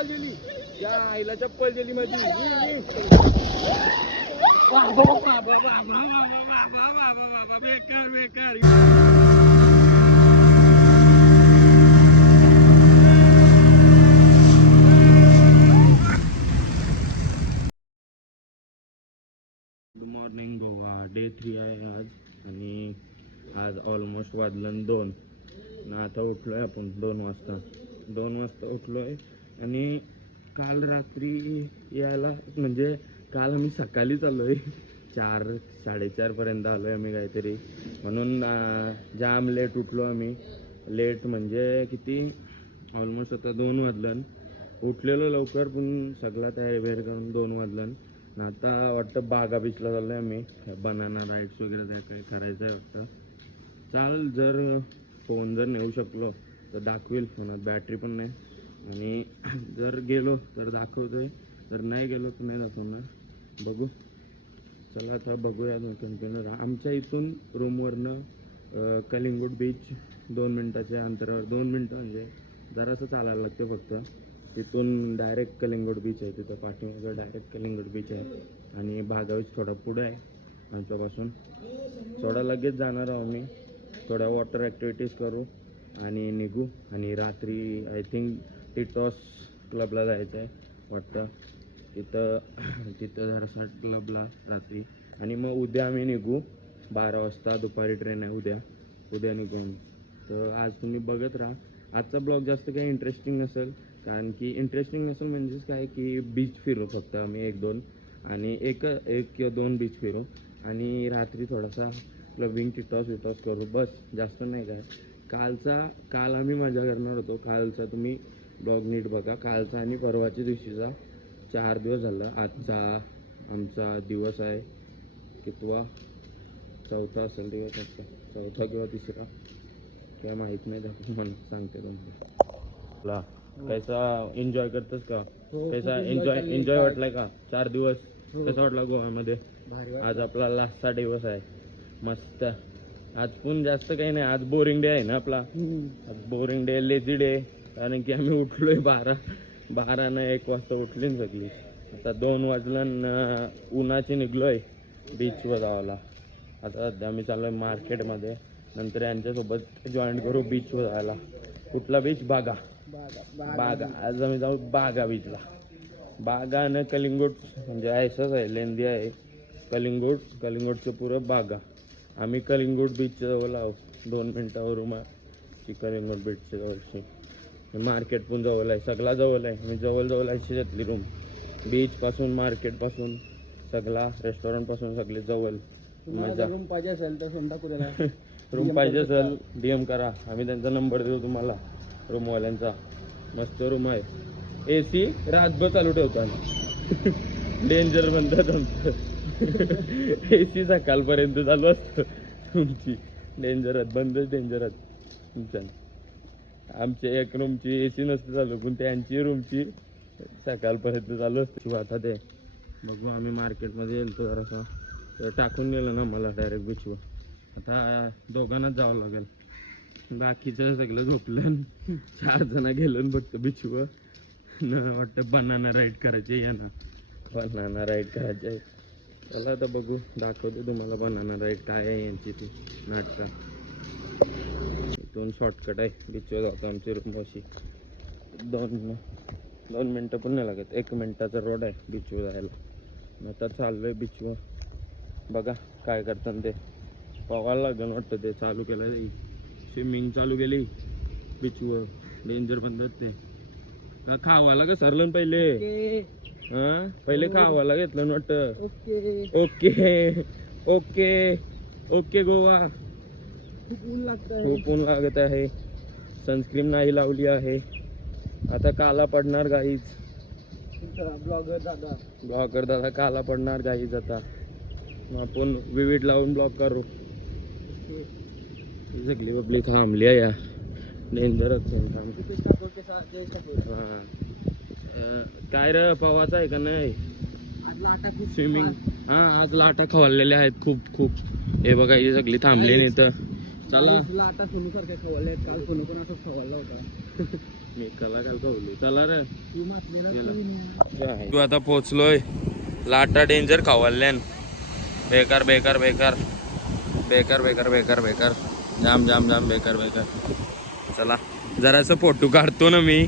चप्पल दिली या आईला चप्पल दिली माझी बेकार बेकार गुड मॉर्निंग गोवा डे 3 आहे आज आणि आज ऑलमोस्ट वाजलं 2 ना आता उठलोय आपण 2 वाजता उठलोय आणि काल रात्री यायला म्हणजे काल आम्ही सकाळीच आलोय 4-4:30 पर्यंत आलोय आम्ही काहीतरी म्हणून जाम लेट उठलो आम्ही लेट म्हणजे किती ऑलमोस्ट आता 2 वाजलं उठलेलो लवकर पण सगळा तयारी वेळ करून 2 वाजलं आता वाटतं बागा बीचला चाललोय आम्ही बनाना राईड्स वगैरे काही करायचं आहे वाटतं चाल जर फोन जर नेऊ शकलो तर दाखवेल फोनात बॅटरी पण नाही आणि जर गेलो तर दाखवतोय तर नाही गेलो तर नाही दाखवणार बघू चला आता बघूया कंटिन्यू आमच्या इथून रूमवरनं कलिंगूट बीच 2 मिनटाच्या अंतरावर 2 मिनटं म्हणजे जरासं चालायला लागतं फक्त तिथून डायरेक्ट कलिंगूट बीच आहे तिथं पाठीमागं डायरेक्ट कलिंगूट बीच आहे आणि बागा बीच थोडा पुढे आहे आमच्यापासून थोडा लगेच जाणार आहोत मी थोड्या वॉटर ॲक्टिव्हिटीज करू आणि निघू आणि रात्री आय थिंक टिटॉस क्लबला जायचं आहे वाटतं तिथं जरासा क्लबला रात्री आणि मग उद्या आम्ही निघू 12 वाजता दुपारी ट्रेन आहे उद्या निघून तर आज तुम्ही बघत राहा आजचा ब्लॉग जास्त काही इंटरेस्टिंग नसेल कारण की इंटरेस्टिंग नसेल म्हणजेच काय की बीच फिरू फक्त आम्ही 1-2 आणि एक किंवा 2 बीच फिरू आणि रात्री थोडासा क्लबिंग टिटॉस करू बस जास्त नाही काय काल आम्ही मजा करणार होतो कालचा तुम्ही ब्लॉग नीट बघा कालचा आणि परवाच्या दिवशीचा 4 दिवस झाला आजचा आमचा दिवस आहे कितवा 4था असेल दिवस आजचा 4था किंवा 3रा काय माहीत नाही दाखवून मला सांगते तुम्हाला कैसा एन्जॉय करतोस का कैसा एन्जॉय वाटलाय का 4 दिवस कसं वाटलं गोव्यामध्ये आज आपला लास्टचा दिवस आहे मस्त आज पण जास्त काही नाही आज बोरिंग डे आहे ना आपला आज बोरिंग डे लेझी डे कारण की आम्ही उठलोय 12-1 वाजता उठली सगळी आता 2 वाजलं उन्हाची निघलोय बीचवर जायला आता सध्या आम्ही चाललोय मार्केटमध्ये नंतर यांच्यासोबत जॉईन करू बीचवर जायला कुठला बीच बागा आज आम्ही जाऊ बागा बीचला बागा आणि कलिंगूट म्हणजे असंच आहे लेंदी आहे कलिंगूटचं पुरं बागा आम्ही कलिंगूट बीचच्या जवळ आहो 2 मिनटावर कलिंगूट बीचच्या जवळची मार्केट पण जवळ आहे सगळा जवळ आहे मी जवळ अशी घेतली रूम बीचपासून मार्केटपासून सगळा रेस्टॉरंटपासून सगळे जवळ मजा रूम पाहिजे असेल तर रूम पाहिजे असेल DM करा आम्ही त्यांचा नंबर देऊ तुम्हाला रूमवाल्यांचा मस्त रूम आहे AC रातभर चालू ठेवतो आम्ही डेंजर म्हणतात आमचं AC सकाळपर्यंत चालू असतं तुमची डेंजरात बंदच डेंजरात तुमच्या आमच्या एक रूमची AC नसते चालू पण त्यांची रूमची सकाळपर्यंत चालू असते आता ते बघू आम्ही मार्केटमध्ये गेलो जरासा तर टाकून गेलं ना मला डायरेक्ट बीचवर आता दोघांनाच जावं लागेल बाकीचं सगळं झोपलं 4 जण गेलो फक्त बीचवर न वाटतं बनाना राईड करायचे या ना बनाना राईड करायचे चला आता बघू दाखवते तुम्हाला बनाना राईड काय आहे यांची ती नाटका इथून शॉर्टकट आहे बीचवर जातो आमची रूमपाशी 2 मिनटं पण नाही लागत 1 मिनटाचा रोड आहे बीचवर जायला आता चाललोय बीचवर बघा काय करतात ते पवायला लागेल वाटतं ते चालू केलं ते स्विमिंग चालू केली बीचवर डेंजर बनतात ते का खावाला का सरलं पहिले खावाला घेतलं वाटतं ओके गोवा खूप ऊन लागत आहे सनस्क्रीन नाही लावली आहे आता काला पडणार गाईज ब्लॉगर दादा काला पडणार गाईज आता आपण विविड लावून ब्लॉक करू सगळी पब्लिक थांबली आहे या डेंजरच काय रे पवाचा आहे का नाही स्विमिंग आज लाटा खवळलेल्या आहेत खूप हे बघा ही सगळी थांबली नाही तर चला लाटा सोनूसारख्या खवळल्या काल सोनू पण असं खवळला होता मी कला काल कवली चला रे तू आता पोचलोय लाटा डेंजर खावाल्यान बेकार बेकार बेकार बेकार बेकार बेकार बेकार जाम जाम जाम बेकार बेकार चला जरासं फोटो काढतो ना मी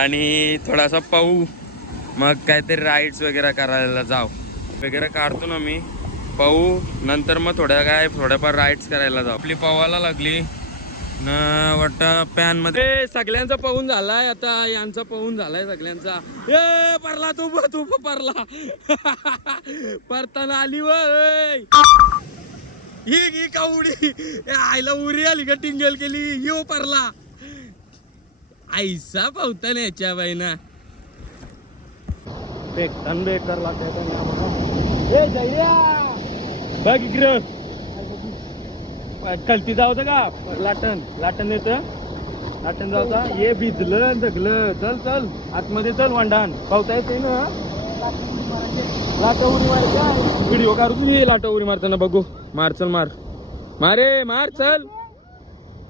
आणि थोडासा पाहू मग काहीतरी राईड्स वगैरे करायला जाऊ वगैरे काढतो ना मी पाहू नंतर मग थोड्याफार राईड्स करायला जाऊ आपली पावाला लागली न वाटतं पॅन मध्ये सगळ्यांचा पाहून झालाय आता यांचा पाहून झालाय सगळ्यांचा ए परला तू परला परताना आली व ही का उडी आईला उरी आली का टिंगल केली येऊ परला आईसा पावता ना याच्या बाईना बेकतान बेकार बघ इकडं कलती जाऊ का लाटण येत लाटण जाऊ ये भिजलं जगलं चल चल आतमध्ये चल वांडान पावता येते ना लाटा उडी मारता व्हिडिओ काढू तुम्ही लाटा उडी मारताना बघू मार चल मार मारे मार चल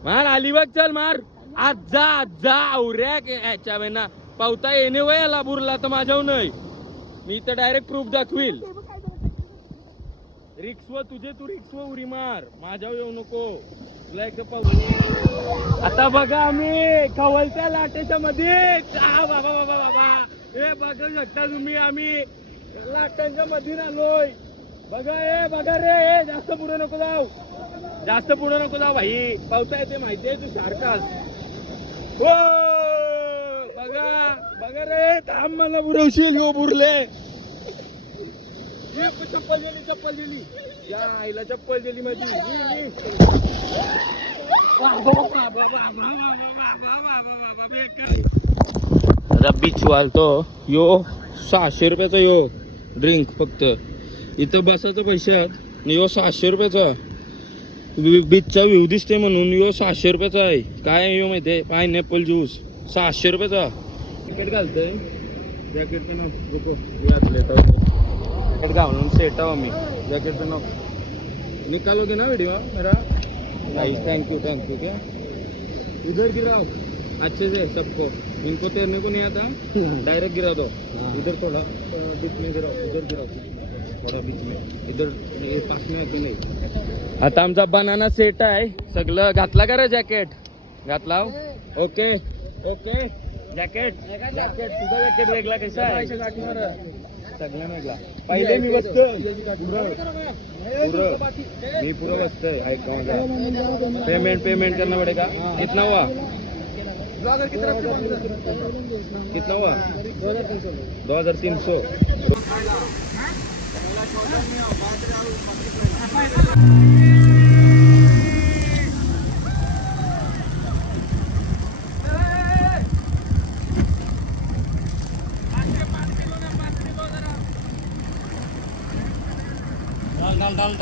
मार आली बघ चल मार आज जा औऱ्या ह्याच्या महिना पावता येणे वयाला बुरला तर माझ्यावर नाही मी तर डायरेक्ट प्रूफ दाखवील रिक्सवर तुझे तू रिक्सवर उरी मार माझ्यावर येऊ नको तुला एकदा पाहू आता बघा आम्ही खवलत्या लाटेच्या मध्ये बाबा बाबा बाबा हे बघू शकता तुम्ही आम्ही लाटांच्या मध्ये आलोय बघा बघा रे जास्त पुढे नको जाऊ भाई पावता येते माहितीये तू सारखाच हो बघा रे थांब मला बुरवशील हो बुरले चप्पल दिली या आईला चप्पल दिली माझी बीच वालतो यो 600 रुपयाचा यो ड्रिंक फक्त इथं बसायचं पैशात यो 600 रुपयाचा बीचचा व्ह्यू दिसते म्हणून यो 600 रुपयाचा आहे काय यो माहितीये पायनॅपल ज्यूस 600 रुपयाचा जॅकेट घालतोय जॅकेट पण जैकेट घालून सेट आहो मी जैकेट पे निकालोगे ना वीडियो मेरा नाइस थैंक यू क्या इधर गिराओ अच्छे से सबको इनको तैरने को नहीं आता डायरेक्ट गिरा दो इधर थोड़ा बीच में गिराओ इधर गिराओ थोड़ा बीच में इधर पास में आके नाही आता आमचा बनाना सेट आहे सगळं घातला का रे जॅकेट घातला ओके ओके जॅकेट तुझा जॅकेट वेगळा कसा आहे सगळ्या वेगळा पहिले मी बसतोय मी पूरा बसतोय ऐका माझा पेमेंट करना पड़ेगा कितना हुआ 2300 डाल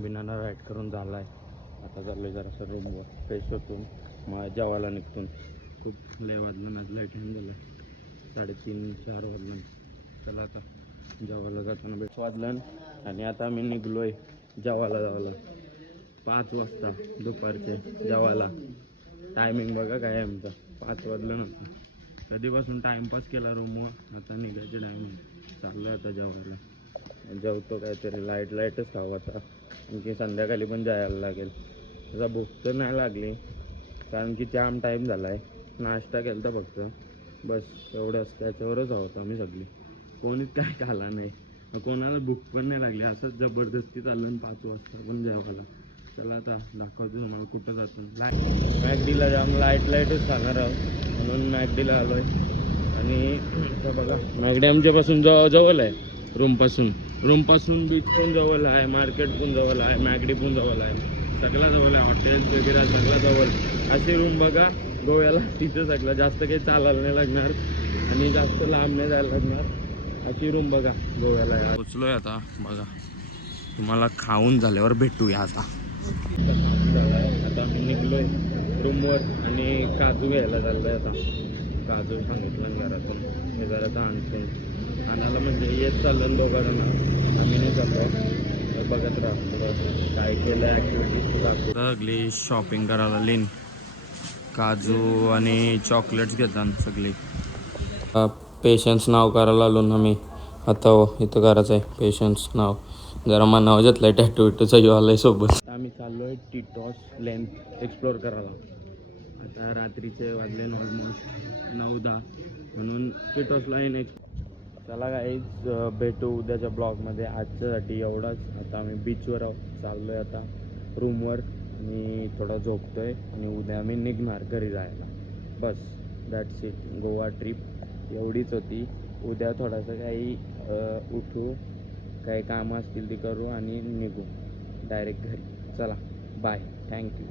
बनाना राईड करून झालाय आता चाललोय जरासं रूमवर फ्रेश होतून मग जेवायला निघतून खूप लय वाजलं ना लाईट होऊन झालं 3:30-4 वाजलं चला आता जेवायला जाताना 2 वाजलं आणि आता आम्ही निघलोय जेवायला 5 वाजता दुपारचे जेवायला. टायमिंग बघा काय आमचा 5 वाजलं नव्हतं. कधीपासून टाईमपास केला रूमवर, आता निघायचे टाईम चाललं आहे आता जेवायला. जेवतो काहीतरी लाईटच खाऊ आता, आणखी संध्याकाळी पण जायला लागेल. आता भूक तर नाही लागली कारण की जाम टाईम झाला आहे. नाश्ता केला तर फक्त बस एवढंच, त्याच्यावरच आहोत आम्ही सगळी. कोणीच काय खाला नाही, कोणाला भूक पण नाही लागली. असंच जबरदस्ती चाललं 5 वाजता पण जेवायला. चला आता दाखवतो तुम्हाला कुठं जातो. मॅकडीला जाऊन लाईटच खाणार आहोत म्हणून मॅकडीला आलो आहे. आणि बघा मॅकडी आमच्यापासून जवळ आहे. रूमपासून बीच पण जवळ आहे, मार्केट पण जवळ आहे, मॅकडी पण जवळ आहे, सगळं जवळ आहे. हॉटेल्स वगैरे सगळं जवळ. अशी रूम बघा गोव्याला, तिथं सगळं जास्त काही चालायला नाही लागणार आणि जास्त लांब नाही जायला लागणार. अशी रूम बघा गोव्याला. पोचलोय आता बघा, तुम्हाला खाऊन झाल्यावर भेटूया. आता आम्ही निघलोय रूमवर आणि काजू घ्यायला चाललोय. आता काजू सांगितलं घरातून, हे घरात आणून आणायला म्हणजे येत चाललं दोघा जण. आम्ही नाही चाललो, बघत राहतो काय केलं ॲक्टिव्हिटीज. सगळी शॉपिंग करायला लेन काजू आणि चॉकलेट्स घेतात सगळी. पेशन्स नाव करायला आलो ना मी आता. हो इथं करायचं आहे पेशन्स नाव. जरा मनावर घेतलं टॅटू विटूचा घेऊ आलाय सोबत. आम्ही चाललो आहे टिटॉस लेन एक्सप्लोअर करायला. आता रात्रीचे वाजले ऑलमोस्ट 9-10 म्हणून टिटॉसला येईन. चला गाईज भेटू उद्याच्या ब्लॉगमध्ये. आजच्यासाठी एवढाच. आता आम्ही बीचवर चाललो आहे आता रूमवर. मी थोडा झोपतो आहे आणि उद्या आम्ही निघणार घरी जायला. बस दॅट्स इट. गोवा ट्रिप एवढीच होती. उद्या थोडंसं काही उठू, काही कामं असतील ती करू आणि निघू डायरेक्ट घरी. चला बाय, थँक्यू.